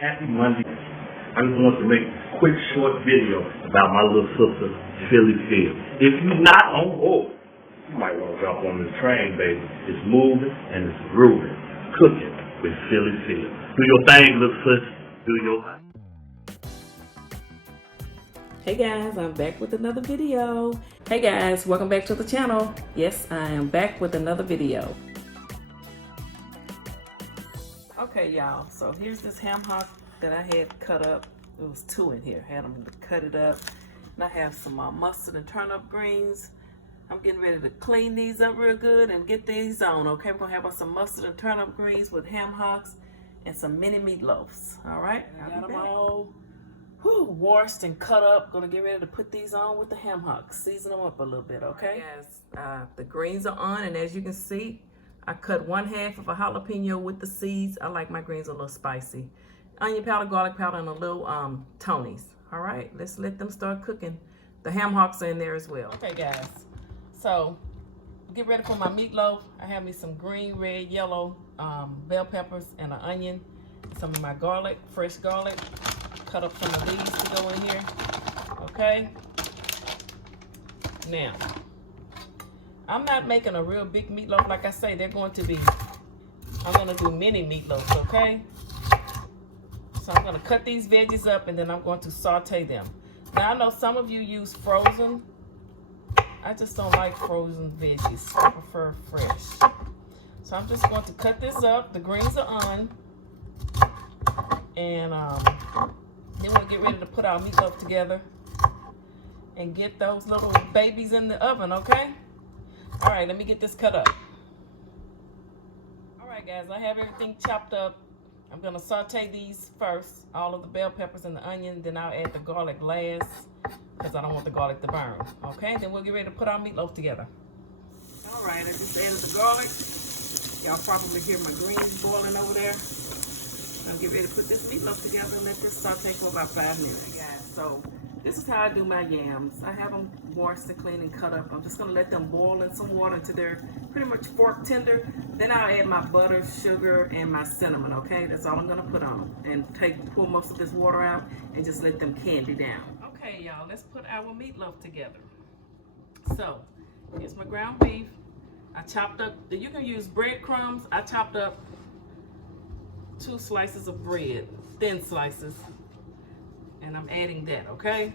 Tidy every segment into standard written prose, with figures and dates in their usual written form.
Happy Monday. I just want to make a quick short video about my little sister, Philly Phil. If you're not on board, you might want to jump on this train, baby. It's moving and it's grooving. Cooking with Philly Phil. Do your thing, little sis. Do your thing. Hey guys, I'm back with another video. Hey guys, welcome back to the channel. Yes, I am back with another video. Okay y'all, so here's this ham hock that I had cut up. It was 2 in here. Had them cut it up. And I have some mustard and turnip greens. I'm getting ready to clean these up real good and get these on. Okay, we're gonna have some mustard and turnip greens with ham hocks and some mini meatloaves. All right, I got them all washed and cut up. Gonna get ready to put these on with the ham hocks. Season them up a little bit, okay? Guys, the greens are on, and as you can see, I cut 1/2 of a jalapeno with the seeds. I like my greens a little spicy. Onion powder, garlic powder, and a little Tony's. All right, let's let them start cooking. The ham hocks are in there as well. Okay, guys, so get ready for my meatloaf. I have me some green, red, yellow bell peppers and an onion. Some of my garlic, fresh garlic. Cut up some of these to go in here. Okay. Now, I'm not making a real big meatloaf. Like I say, they're going to be, I'm going to do mini meatloafs, okay? So I'm going to cut these veggies up and then I'm going to saute them. Now, I know some of you use frozen. I just don't like frozen veggies. I prefer fresh. So I'm just going to cut this up. The greens are on. And then we'll get ready to put our meatloaf together and get those little babies in the oven, okay? All right, let me get this cut up. All right, guys, I have everything chopped up. I'm gonna saute these first, all of the bell peppers and the onion, then I'll add the garlic last because I don't want the garlic to burn, okay? Then we'll get ready to put our meatloaf together. All right, I just added the garlic. Y'all probably hear my greens boiling over there. I'll get ready to put this meatloaf together and let this saute for about 5 minutes. Guys, so this is how I do my yams. I have them washed and clean and cut up. I'm just gonna let them boil in some water until they're pretty much fork tender. Then I'll add my butter, sugar, and my cinnamon, okay? That's all I'm gonna put on them. And pour most of this water out and just let them candy down. Okay, y'all, let's put our meatloaf together. So, here's my ground beef. I chopped up, you can use breadcrumbs. I chopped up 2 slices of bread, thin slices, and I'm adding that, okay?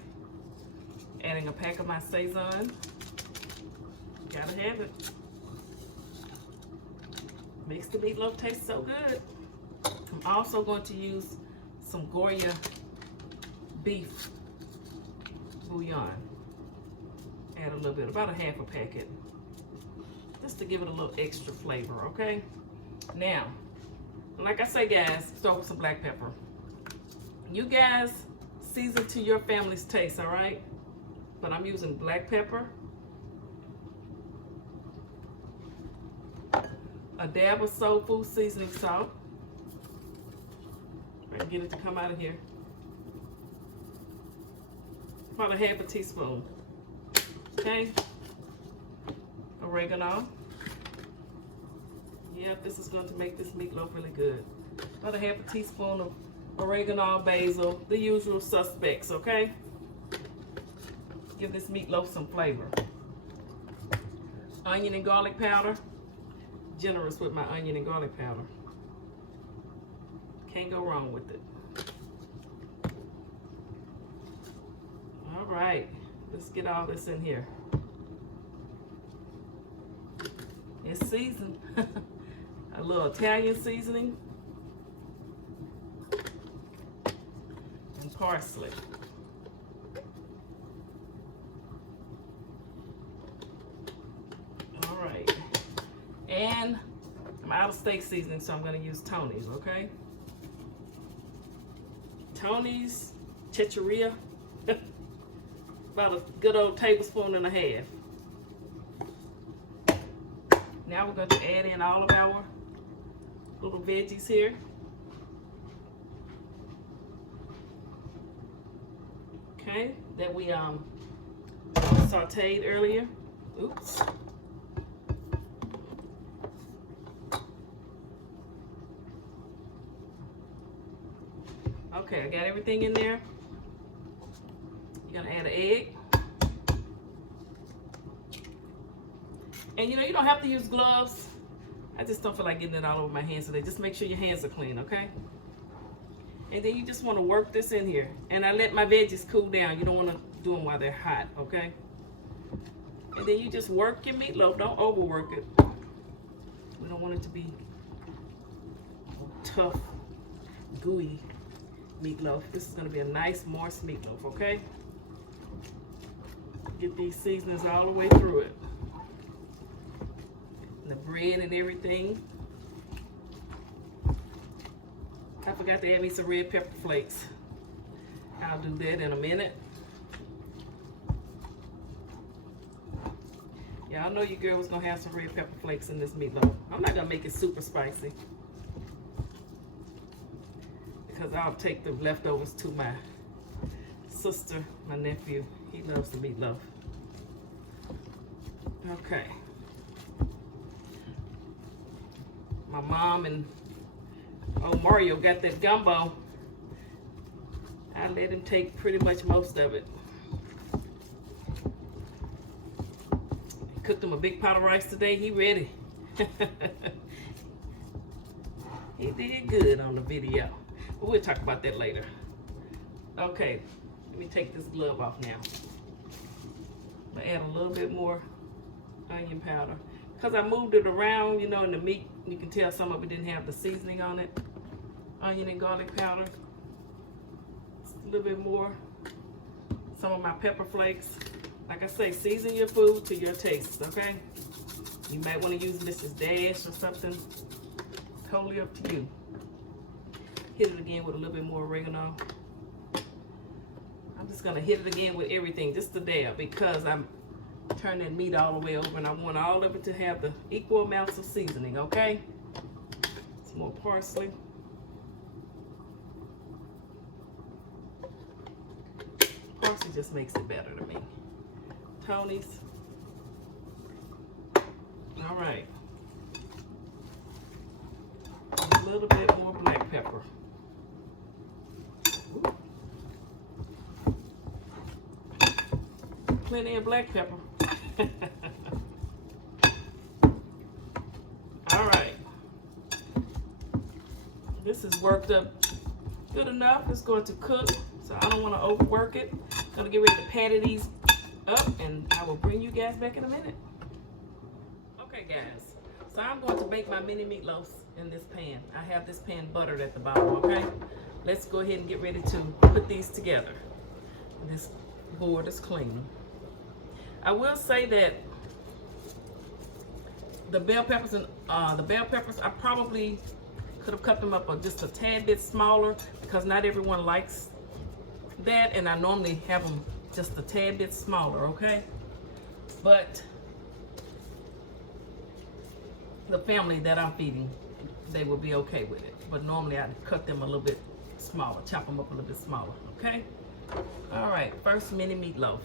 Adding a pack of my Sazon. Gotta have it. Makes the meatloaf taste so good. I'm also going to use some Goya beef bouillon. Add a little bit, about 1/2 packet, just to give it a little extra flavor, okay? Now, like I say, guys, start with some black pepper. You guys season to your family's taste, all right? But I'm using black pepper, a dab of soul food seasoning salt. I can get it to come out of here. About 1/2 teaspoon. Okay. Oregano. Yep, this is going to make this meatloaf really good. About 1/2 teaspoon of oregano, basil, the usual suspects, okay? Give this meatloaf some flavor. Onion and garlic powder. Generous with my onion and garlic powder. Can't go wrong with it. All right, let's get all this in here. It's seasoned. A little Italian seasoning and parsley. All right, and I'm out of steak seasoning, so I'm going to use Tony's, okay? Tony's chicheria, about a good old tablespoon and a half. Now we're going to add in all of our little veggies here. Okay, that we sauteed earlier. Oops. Okay, I got everything in there. You're gonna add an egg. And you know, you don't have to use gloves. I just don't feel like getting it all over my hands today. Just make sure your hands are clean, okay? And then you just want to work this in here. And I let my veggies cool down. You don't want to do them while they're hot, okay? And then you just work your meatloaf. Don't overwork it. We don't want it to be tough, gooey meatloaf. This is going to be a nice, moist meatloaf, okay? Get these seasonings all the way through it. And the bread and everything. I forgot to add me some red pepper flakes. I'll do that in a minute. Y'all know your girl was gonna have some red pepper flakes in this meatloaf. I'm not gonna make it super spicy because I'll take the leftovers to my sister, my nephew. He loves the meatloaf. Okay. My mom and Mario got that gumbo. I let him take pretty much most of it. Cooked him a big pot of rice today. He ready. He did good on the video. But we'll talk about that later. Okay, let me take this glove off now. I'm gonna add a little bit more onion powder. Because I moved it around, you know, in the meat, you can tell some of it didn't have the seasoning on it. Onion and garlic powder. Just a little bit more. Some of my pepper flakes. Like I say, season your food to your taste, okay? You might want to use Mrs. Dash or something. Totally up to you. Hit it again with a little bit more oregano. I'm just going to hit it again with everything, just a dab, because I'm turning that meat all the way over and I want all of it to have the equal amounts of seasoning, okay? Some more parsley. Parsley just makes it better to me. Tony's. All right. A little bit more black pepper. Ooh. Plenty of black pepper. All right. This is worked up good enough. It's going to cook, so I don't want to overwork it. I'm going to get ready to patty these up, and I will bring you guys back in a minute. Okay, guys. So I'm going to make my mini meatloaves in this pan. I have this pan buttered at the bottom, okay? Let's go ahead and get ready to put these together. This board is clean. I will say that the bell peppers I probably could have cut them up just a tad bit smaller because not everyone likes that, and I normally have them just a tad bit smaller, okay? But the family that I'm feeding, they will be okay with it. But normally I cut them a little bit smaller, chop them up a little bit smaller, okay? All right, first mini meatloaf.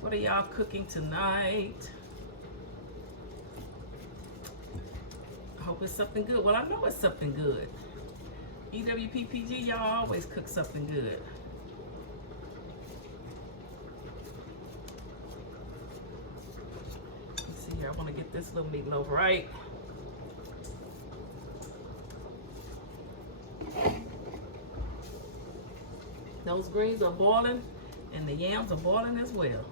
What are y'all cooking tonight? I hope it's something good. Well, I know it's something good. EWPPG, y'all always cook something good. Let's see here. I want to get this little meatloaf right. Those greens are boiling, and the yams are boiling as well.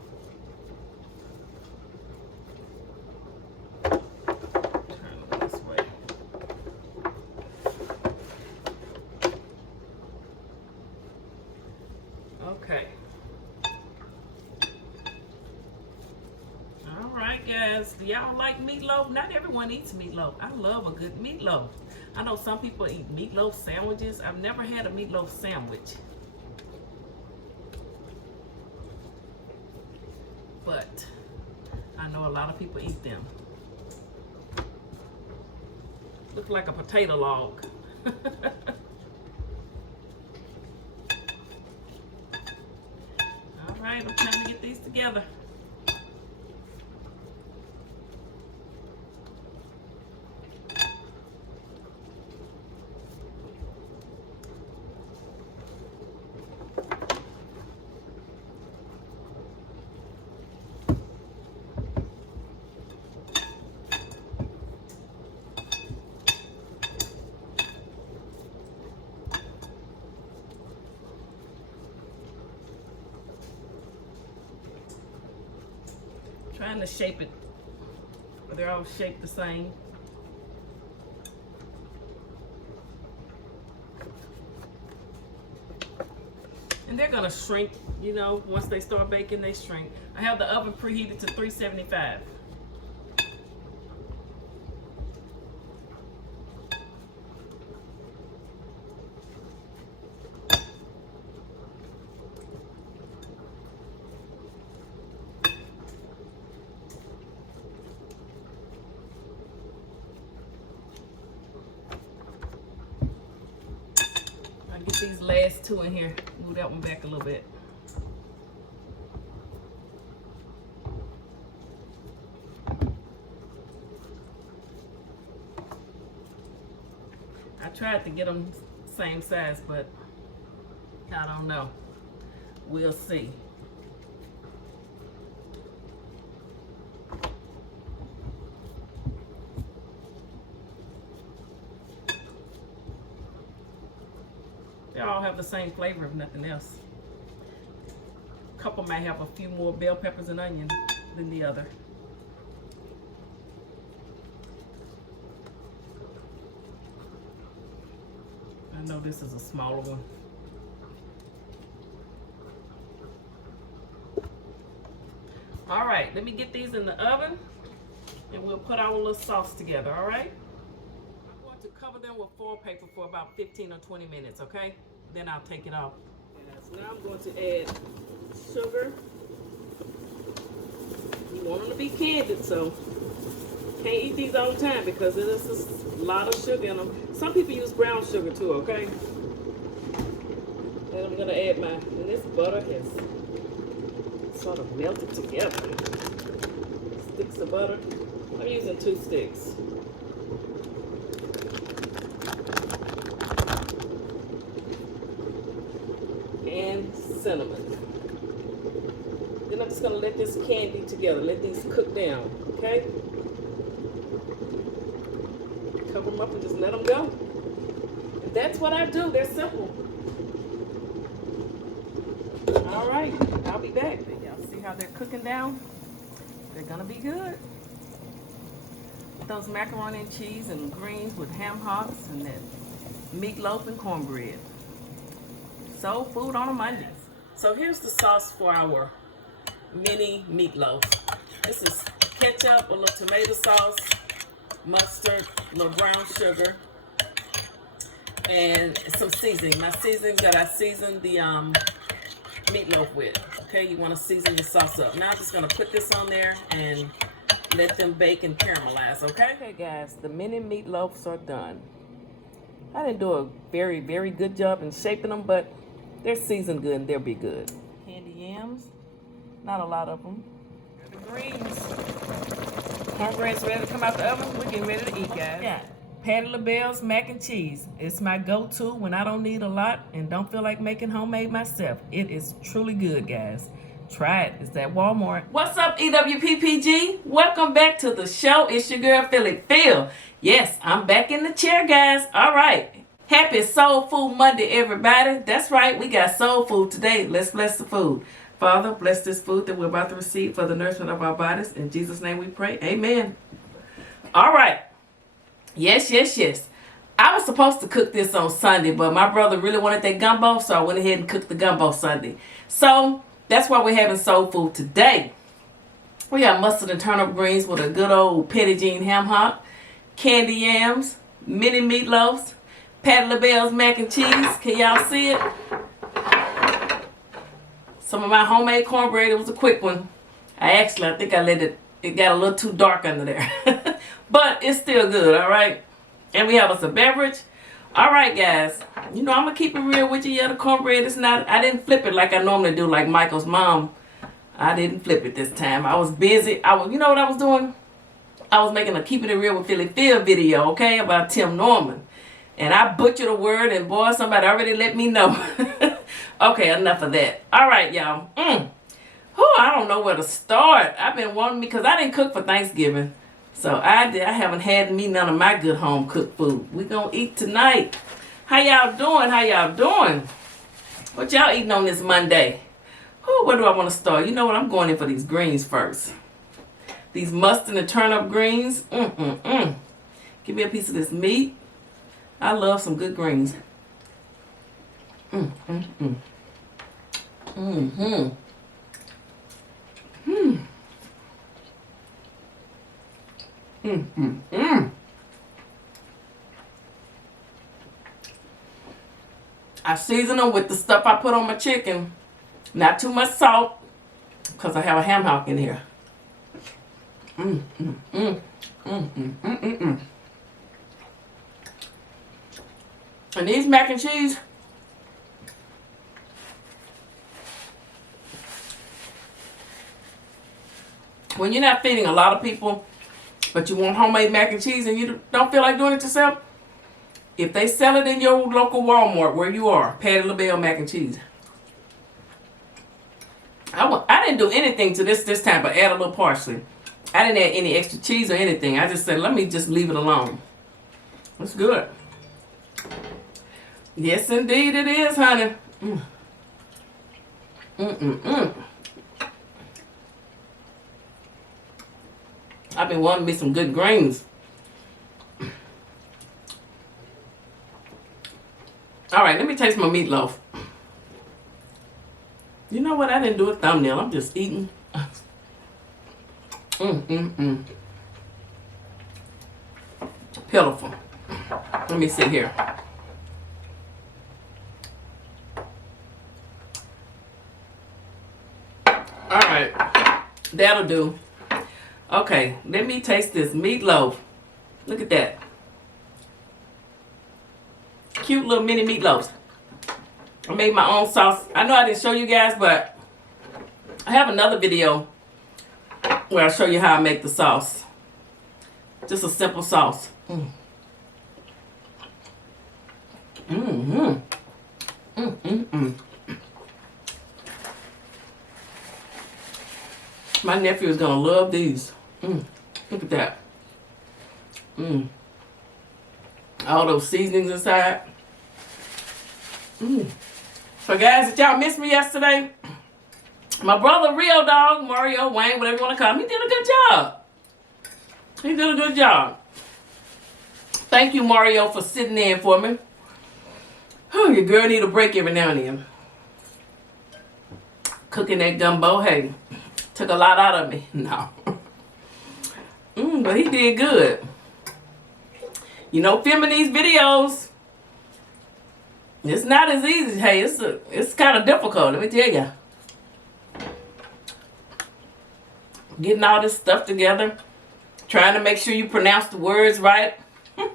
Okay. All right, guys. Do y'all like meatloaf? Not everyone eats meatloaf. I love a good meatloaf. I know some people eat meatloaf sandwiches. I've never had a meatloaf sandwich. But I know a lot of people eat them. Looks like a potato log. All right, I'm trying to get these together. Trying to shape it, but they're all shaped the same. And they're gonna shrink, you know, once they start baking, they shrink. I have the oven preheated to 375. Get these last two in here. Move that one back a little bit. I tried to get them same size, but I don't know. We'll see. They all have the same flavor, if nothing else. A couple might have a few more bell peppers and onion than the other. I know this is a smaller one. All right, let me get these in the oven and we'll put our little sauce together, all right? I'm going to cover them with foil paper for about 15 or 20 minutes, okay? Then I'll take it off. So now I'm going to add sugar. You want them to be candied, so can't eat these all the time because it is a lot of sugar in them. Some people use brown sugar too, okay? And I'm gonna add and this butter has sort of melted together. Sticks of butter. I'm using 2 sticks. And cinnamon. Then I'm just gonna let this candy together. Let these cook down, okay? Cover them up and just let them go. And that's what I do. They're simple. All right, I'll be back. Y'all see how they're cooking down? They're gonna be good. Those macaroni and cheese and greens with ham hocks and then meatloaf and cornbread. Soul food on a Monday. So here's the sauce for our mini meatloaf. This is ketchup, a little tomato sauce, mustard, a little brown sugar, and some seasoning. My seasoning that I seasoned the meatloaf with. Okay, you want to season the sauce up. Now I'm just going to put this on there and let them bake and caramelize, okay? Okay guys, the mini meatloafs are done. I didn't do a very, very good job in shaping them, but they're seasoned good and they'll be good. Candy yams, not a lot of them. The greens. Cornbread's ready to come out the oven. We're getting ready to eat, guys. Yeah. Patti LaBelle's mac and cheese. It's my go-to when I don't need a lot and don't feel like making homemade myself. It is truly good, guys. Try it. It's at Walmart. What's up, EWPPG? Welcome back to the show. It's your girl, Philly Phil. Yes, I'm back in the chair, guys. All right. Happy Soul Food Monday, everybody. That's right. We got soul food today. Let's bless the food. Father, bless this food that we're about to receive for the nourishment of our bodies. In Jesus' name we pray. Amen. All right. Yes, yes, yes. I was supposed to cook this on Sunday, but my brother really wanted that gumbo, so I went ahead and cooked the gumbo Sunday. So that's why we're having soul food today. We got mustard and turnip greens with a good old Petit Jean ham hock, candy yams, mini meatloaves, Patti LaBelle's mac and cheese. Can y'all see it? Some of my homemade cornbread. It was a quick one. I think I let it got a little too dark under there. But it's still good, all right? And we have us a beverage. All right, guys. You know, I'm going to keep it real with you. Yeah, the cornbread is not, I didn't flip it like I normally do, like Michael's mom. I didn't flip it this time. I was busy. You know what I was doing? I was making a Keeping It Real with Philly Phil video, okay, about Tim Norman. And I butchered a word, and boy, somebody already let me know. Okay, enough of that. All right, y'all. I don't know where to start. I've been wanting because I didn't cook for Thanksgiving. So I haven't had me none of my good home cooked food. We gonna eat tonight. How y'all doing? How y'all doing? What y'all eating on this Monday? Where do I want to start? You know what? I'm going in for these greens first. These mustard and turnip greens. Give me a piece of this meat. I love some good greens. I season them with the stuff I put on my chicken. Not too much salt, because I have a ham hock in here. And these mac and cheese, when you're not feeding a lot of people, but you want homemade mac and cheese and you don't feel like doing it yourself, if they sell it in your local Walmart where you are, Patty LaBelle mac and cheese. I didn't do anything to this time but add a little parsley. I didn't add any extra cheese or anything. I just said, let me just leave it alone. It's good. Yes, indeed it is, honey. I've been wanting me some good greens. All right, let me taste my meatloaf. You know what? I didn't do a thumbnail. I'm just eating. Pitiful. Let me see here. All right, that'll do. Okay, let me taste this meatloaf. Look at that. Cute little mini meatloaves. I made my own sauce. I know I didn't show you guys, but I have another video where I show you how I make the sauce. Just a simple sauce. My nephew is gonna love these. Look at that. All those seasonings inside. So guys, if y'all missed me yesterday, my brother, Real Dog, Mario, Wayne, whatever you want to call him, he did a good job. He did a good job. Thank you, Mario, for sitting in for me. Oh, your girl need a break every now and then. Cooking that gumbo, hey, took a lot out of me. No. But he did good. You know, filming these videos, it's not as easy. Hey, it's kind of difficult, let me tell you. Getting all this stuff together, trying to make sure you pronounce the words right. If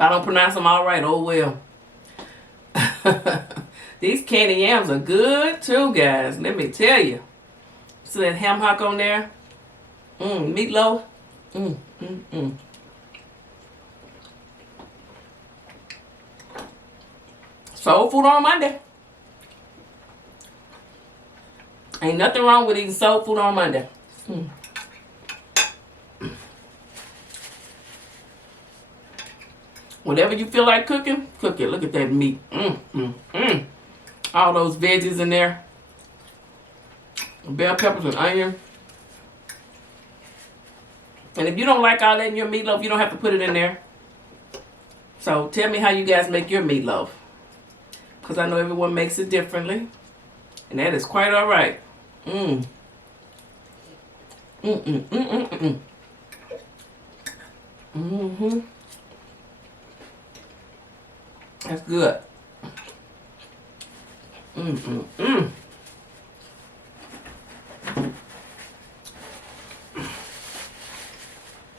I don't pronounce them all right, oh well. These candy yams are good too, guys. Let me tell you. See that ham hock on there? Meatloaf. Soul food on Monday. Ain't nothing wrong with eating soul food on Monday. Whatever you feel like cooking, cook it. Look at that meat. All those veggies in there. Bell peppers and onion. And if you don't like all that in your meatloaf, you don't have to put it in there. So tell me how you guys make your meatloaf. Because I know everyone makes it differently. And that is quite all right. That's good.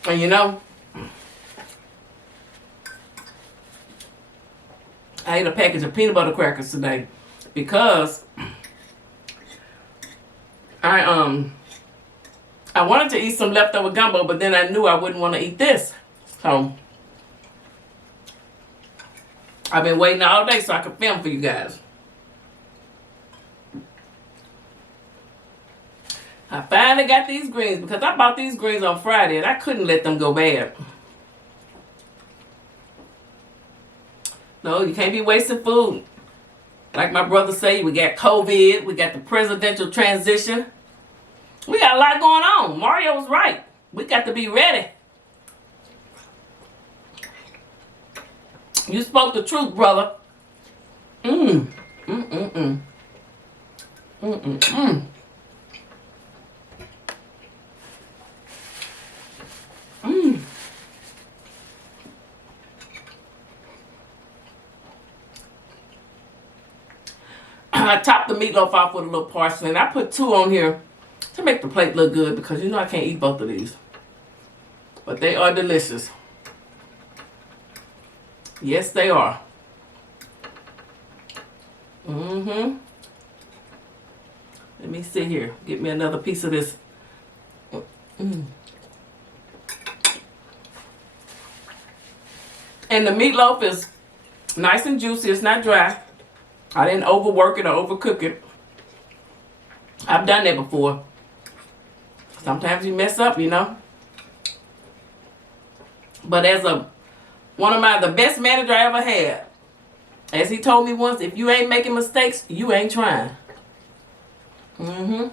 And you know, I ate a package of peanut butter crackers today because I wanted to eat some leftover gumbo, but then I knew I wouldn't want to eat this. So I've been waiting all day so I could film for you guys. I finally got these greens because I bought these greens on Friday and I couldn't let them go bad. No, you can't be wasting food. Like my brother say, we got COVID, we got the presidential transition. We got a lot going on. Mario was right. We got to be ready. You spoke the truth, brother. Mmm. Mm-mm-mm. Mm-mm-mm. Mmm. I topped the meatloaf off with a little parsley, and I put 2 on here to make the plate look good because you know I can't eat both of these. But they are delicious. Yes, they are. Mm-hmm. Let me see here. Get me another piece of this. Mm. And the meatloaf is nice and juicy. It's not dry. I didn't overwork it or overcook it. I've done that before. Sometimes you mess up, you know. But as one of the best manager I ever had, as he told me once, if you ain't making mistakes, you ain't trying. Mm-hmm.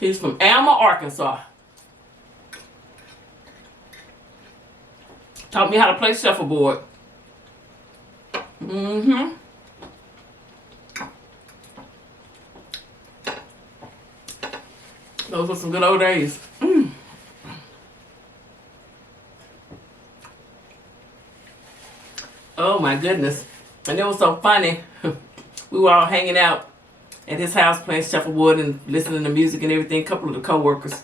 He's from Alma, Arkansas. Taught me how to play shuffleboard. Mm-hmm. Those were some good old days. Mm. Oh my goodness. And it was so funny. We were all hanging out at his house playing shuffleboard and listening to music and everything, a couple of the co-workers.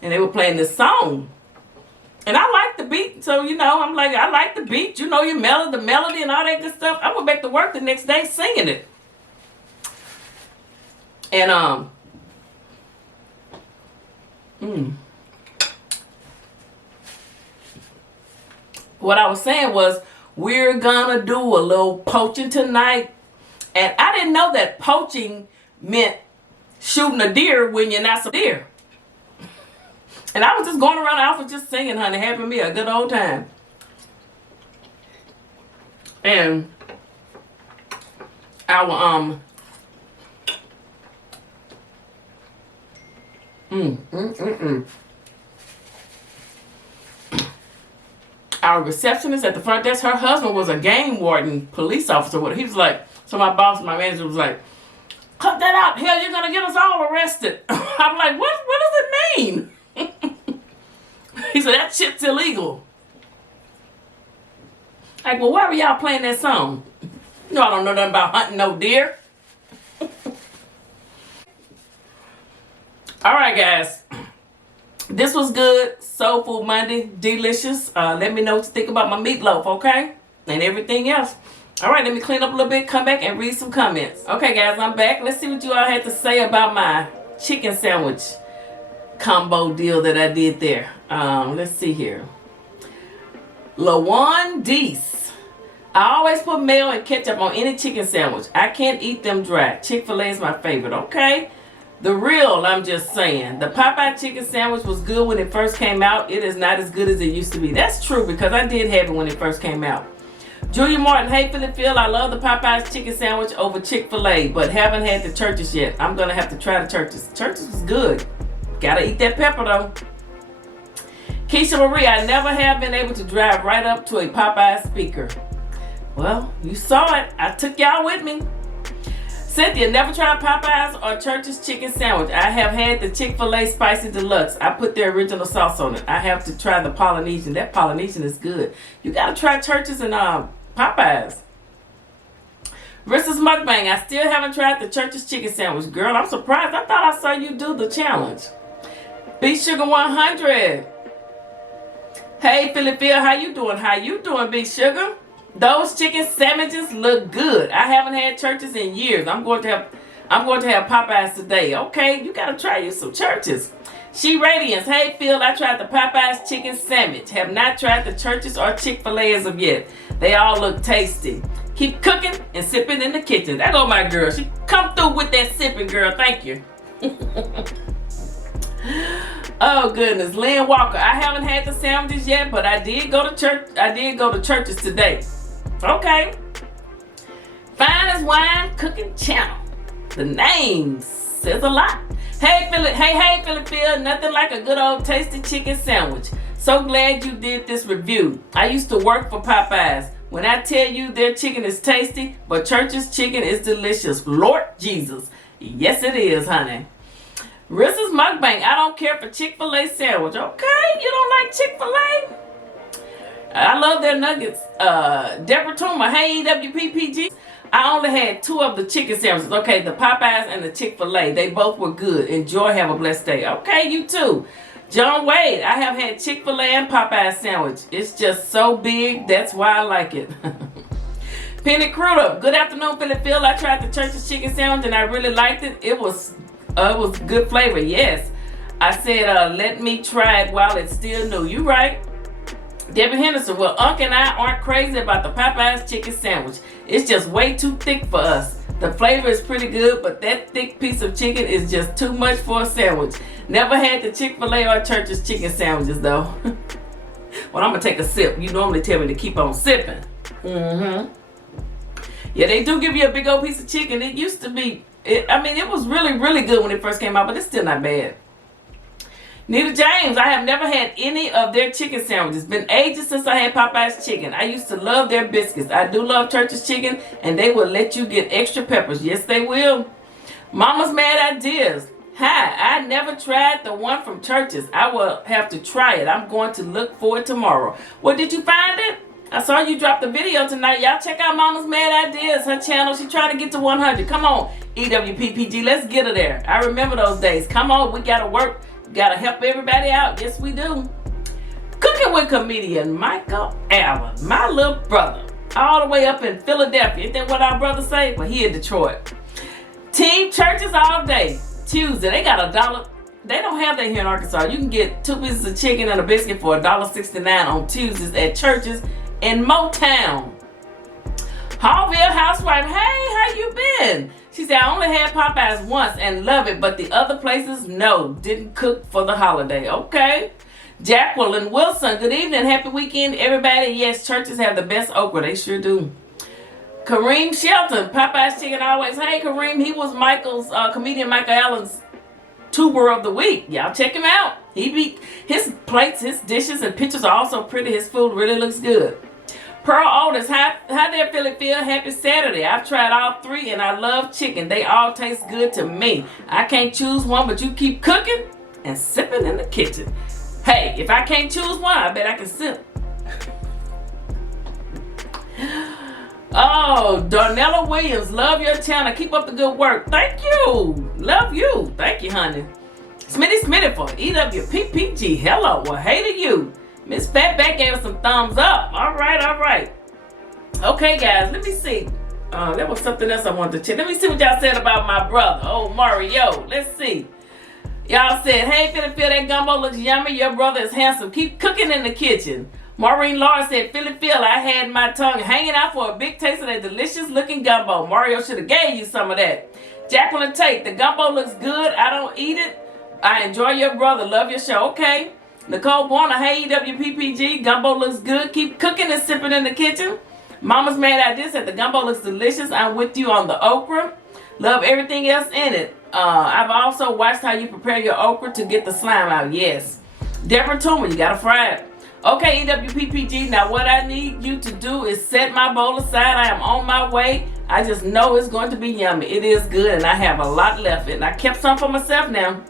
And they were playing this song. And I like the beat, so you know, I'm like, I like the beat, you know, the melody and all that good stuff. I went back to work the next day singing it. And what I was saying was, we're gonna do a little poaching tonight. And I didn't know that poaching meant shooting a deer when you're not so deer. And I was just going around the house just singing, honey, having me a good old time. And our our receptionist at the front desk, her husband was a game warden, police officer. He was like, so my boss, my manager was like, cut that out. Hell, you're going to get us all arrested. I'm like, what does it mean? He said, that shit's illegal. Like, well, why were y'all playing that song? You know I don't know nothing about hunting no deer. All right, guys. This was good. Soul Food Monday. Delicious. Let me know what you think about my meatloaf, okay? And everything else. All right, let me clean up a little bit, come back and read some comments. Okay, guys, I'm back. Let's see what you all had to say about my chicken sandwich combo deal that I did there. Let's see here. Lawan Deese. I always put mayo and ketchup on any chicken sandwich. I can't eat them dry. Chick-fil-A is my favorite. Okay. The real, I'm just saying. The Popeye chicken sandwich was good when it first came out. It is not as good as it used to be. That's true because I did have it when it first came out. Julia Martin, hey Phil, I love the Popeye's chicken sandwich over Chick-fil-A, but haven't had the Church's yet. I'm going to have to try the Church's. Church's was good. Gotta eat that pepper though. Keisha Marie, I never have been able to drive right up to a Popeye speaker. Well, you saw it. I took y'all with me. Cynthia, never tried Popeyes or Church's chicken sandwich. I have had the Chick-fil-A Spicy Deluxe. I put their original sauce on it. I have to try the Polynesian. That Polynesian is good. You gotta try Church's and Popeyes. Versus mukbang, I still haven't tried the Church's chicken sandwich. Girl, I'm surprised. I thought I saw you do the challenge. Beef Sugar 100. Hey, Phil, how you doing? How you doing, Beef Sugar? Those chicken sandwiches look good. I haven't had Church's in years. I'm going to have Popeyes today. Okay, you gotta try you some Church's. She Radiance. Hey Phil, I tried the Popeyes chicken sandwich. Have not tried the Church's or Chick-fil-A as of yet. They all look tasty. Keep cooking and sipping in the kitchen. There go my girl. She come through with that sipping, girl. Thank you. Oh goodness, Lynn Walker. I haven't had the sandwiches yet, but I did go to church. I did go to Church's today. Okay. Finest Wine Cooking Channel. The name says a lot. Hey, Philly, nothing like a good old tasty chicken sandwich. So glad you did this review. I used to work for Popeyes. When I tell you their chicken is tasty, but Church's chicken is delicious. Lord Jesus. Yes, it is, honey. Rissa's Mukbang. I don't care for Chick-fil-A sandwich. Okay, you don't like Chick-fil-A? I love their nuggets. Deborah Toomer. Hey, EWPPG. I only had 2 of the chicken sandwiches. Okay, the Popeyes and the Chick-fil-A. They both were good. Enjoy. Have a blessed day. Okay, you too. John Wade. I have had Chick-fil-A and Popeyes sandwich. It's just so big. That's why I like it. Penny Cruder. Good afternoon, Philly Phil. I tried the Church's chicken sandwich and I really liked it. It was good flavor. Yes. I said, let me try it while it's still new. You right. Debbie Henderson, well, Unc and I aren't crazy about the Popeyes chicken sandwich. It's just way too thick for us. The flavor is pretty good, but that thick piece of chicken is just too much for a sandwich. Never had the Chick-fil-A or Church's chicken sandwiches, though. Well, I'm going to take a sip. You normally tell me to keep on sipping. Yeah, they do give you a big old piece of chicken. It used to be, it was really, really good when it first came out, but it's still not bad. Nita James, I have never had any of their chicken sandwiches. Been ages since I had Popeye's chicken. I used to love their biscuits. I do love Church's chicken, and they will let you get extra peppers. Yes, they will. Mama's Mad Ideas. Hi, I never tried the one from Church's. I will have to try it. I'm going to look for it tomorrow. Well, did you find it? I saw you drop the video tonight. Y'all check out Mama's Mad Ideas, her channel. She's trying to get to 100. Come on, EWPPG. Let's get her there. I remember those days. Come on, we got to work. Gotta help everybody out. Yes, we do. Cooking with comedian Michael Allen, my little brother, all the way up in Philadelphia. Isn't that what our brother say? Well, he in Detroit. Team Churches all day. Tuesday, they got $1. They don't have that here in Arkansas. You can get 2 pieces of chicken and a biscuit for $1.69 on Tuesdays at Churches in Motown. Hallville housewife, hey, how you been? She said, I only had Popeyes once and love it, but the other places, no, didn't cook for the holiday. Okay. Jacqueline Wilson, good evening, happy weekend, everybody. Yes, Churches have the best okra, they sure do. Kareem Shelton, Popeyes chicken always. Hey, Kareem, he was comedian Michael Allen's tuber of the week. Y'all check him out. His plates, his dishes, and pictures are also pretty. His food really looks good. Pearl Otis, hi there, Philly Phil. Happy Saturday. I've tried all 3 and I love chicken. They all taste good to me. I can't choose one, but you keep cooking and sipping in the kitchen. Hey, if I can't choose one, I bet I can sip. Oh, Darnella Williams, love your channel. Keep up the good work. Thank you. Love you. Thank you, honey. Smitty for EWPPG. Hello. Well, hey to you. Miss Fatback gave us some thumbs up. All right. Okay, guys, let me see. There was something else I wanted to check. Let me see what y'all said about my brother. Oh, Mario. Let's see. Y'all said, hey, Philly Phil, that gumbo looks yummy. Your brother is handsome. Keep cooking in the kitchen. Maureen Laura said, Philly Phil, I had my tongue hanging out for a big taste of that delicious looking gumbo. Mario should have gave you some of that. Jacqueline Tate, the gumbo looks good. I don't eat it. I enjoy your brother. Love your show. Okay. Nicole Warner, hey, EWPPG, gumbo looks good. Keep cooking and sipping in the kitchen. Mama's Mad Ideas said the gumbo looks delicious. I'm with you on the okra. Love everything else in it. I've also watched how you prepare your okra to get the slime out. Yes. Deborah Toomer, you gotta fry it. Okay, EWPPG, now what I need you to do is set my bowl aside. I am on my way. I just know it's going to be yummy. It is good, and I have a lot left. And I kept some for myself now.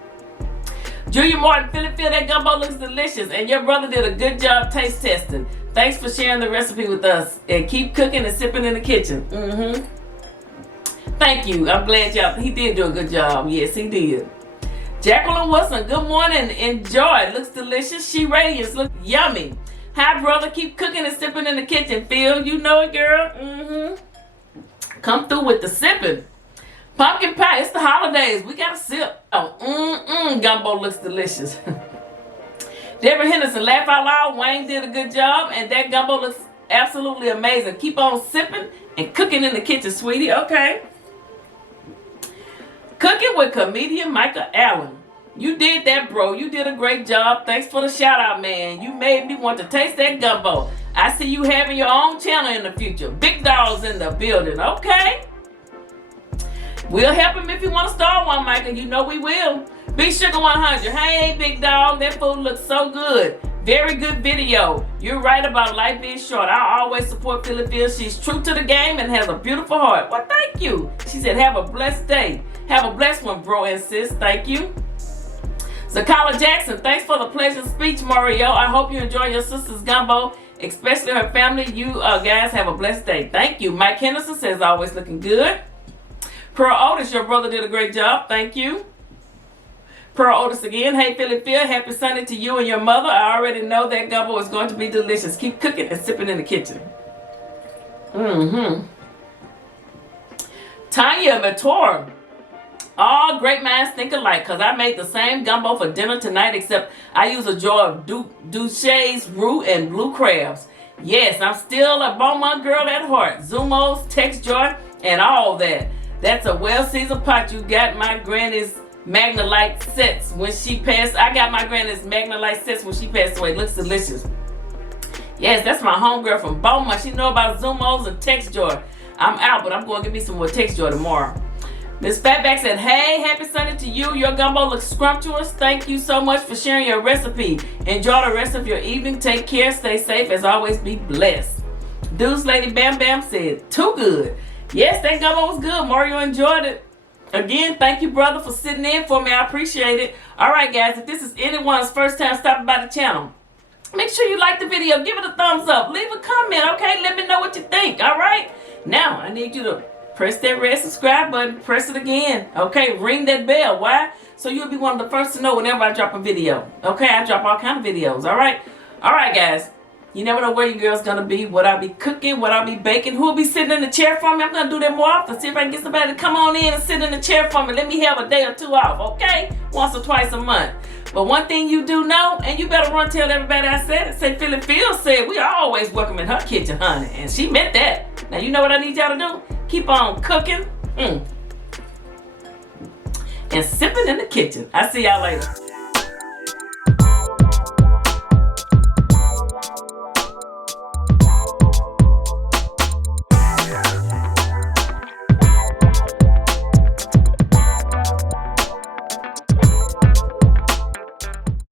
Julia Martin, Philly Phil, that gumbo looks delicious, and your brother did a good job taste testing. Thanks for sharing the recipe with us, and keep cooking and sipping in the kitchen. Thank you. I'm glad he did do a good job. Yes, he did. Jacqueline Wilson, good morning. Enjoy. It looks delicious. She radiance. Looks yummy. Hi, brother. Keep cooking and sipping in the kitchen. Phil, you know it, girl. Come through with the sipping. Pumpkin pie, it's the holidays. We got to sip. Oh, gumbo looks delicious. Deborah Henderson, laugh out loud. Wayne did a good job, and that gumbo looks absolutely amazing. Keep on sipping and cooking in the kitchen, sweetie. Okay. Cooking with comedian Michael Allen. You did that, bro. You did a great job. Thanks for the shout out, man. You made me want to taste that gumbo. I see you having your own channel in the future. Big dogs in the building, okay? We'll help him if you want to start one, Michael. You know we will. Big Sugar 100. Hey, big dog. That food looks so good. Very good video. You're right about life being short. I always support Philly Phil. She's true to the game and has a beautiful heart. Well, thank you. She said, have a blessed day. Have a blessed one, bro and sis. Thank you. Zakala Jackson, thanks for the pleasant speech, Mario. I hope you enjoy your sister's gumbo, especially her family. You guys have a blessed day. Thank you. Mike Henderson says, always looking good. Pearl Otis, your brother did a great job. Thank you. Pearl Otis again. Hey, Philly Phil, happy Sunday to you and your mother. I already know that gumbo is going to be delicious. Keep cooking and sipping in the kitchen. Tanya Mator. All great minds think alike, because I made the same gumbo for dinner tonight, except I use a jar of Duchesse's root and blue crabs. Yes, I'm still a Beaumont girl at heart. Zumos, Tex Joy, and all that. That's a well-seasoned pot. You got my granny's Magnolite sets when she passed. I got my granny's Magnolite sets when she passed away. It looks delicious. Yes, that's my homegirl from Beaumont. She know about Zumos and Tex Joy. I'm out, but I'm going to get me some more Tex Joy tomorrow. Miss Fatback said, hey, happy Sunday to you. Your gumbo looks scrumptious. Thank you so much for sharing your recipe. Enjoy the rest of your evening. Take care. Stay safe. As always, be blessed. Dudes Lady Bam Bam said, too good. Yes, that gumbo was good. Mario enjoyed it. Again, thank you, brother, for sitting in for me. I appreciate it. All right, guys, if this is anyone's first time stopping by the channel, make sure you like the video. Give it a thumbs up. Leave a comment, okay? Let me know what you think, all right? Now, I need you to press that red subscribe button. Press it again, okay? Ring that bell. Why? So you'll be one of the first to know whenever I drop a video, okay? I drop all kind of videos, all right? All right, guys. You never know where your girl's going to be, what I'll be cooking, what I'll be baking, who will be sitting in the chair for me. I'm going to do that more often. See if I can get somebody to come on in and sit in the chair for me. Let me have a day or two off, okay? Once or twice a month. But one thing you do know, and you better run tell everybody I said it, say Philly Phil said we are always welcome in her kitchen, honey. And she meant that. Now, you know what I need y'all to do? Keep on cooking and sipping in the kitchen. I'll see y'all later.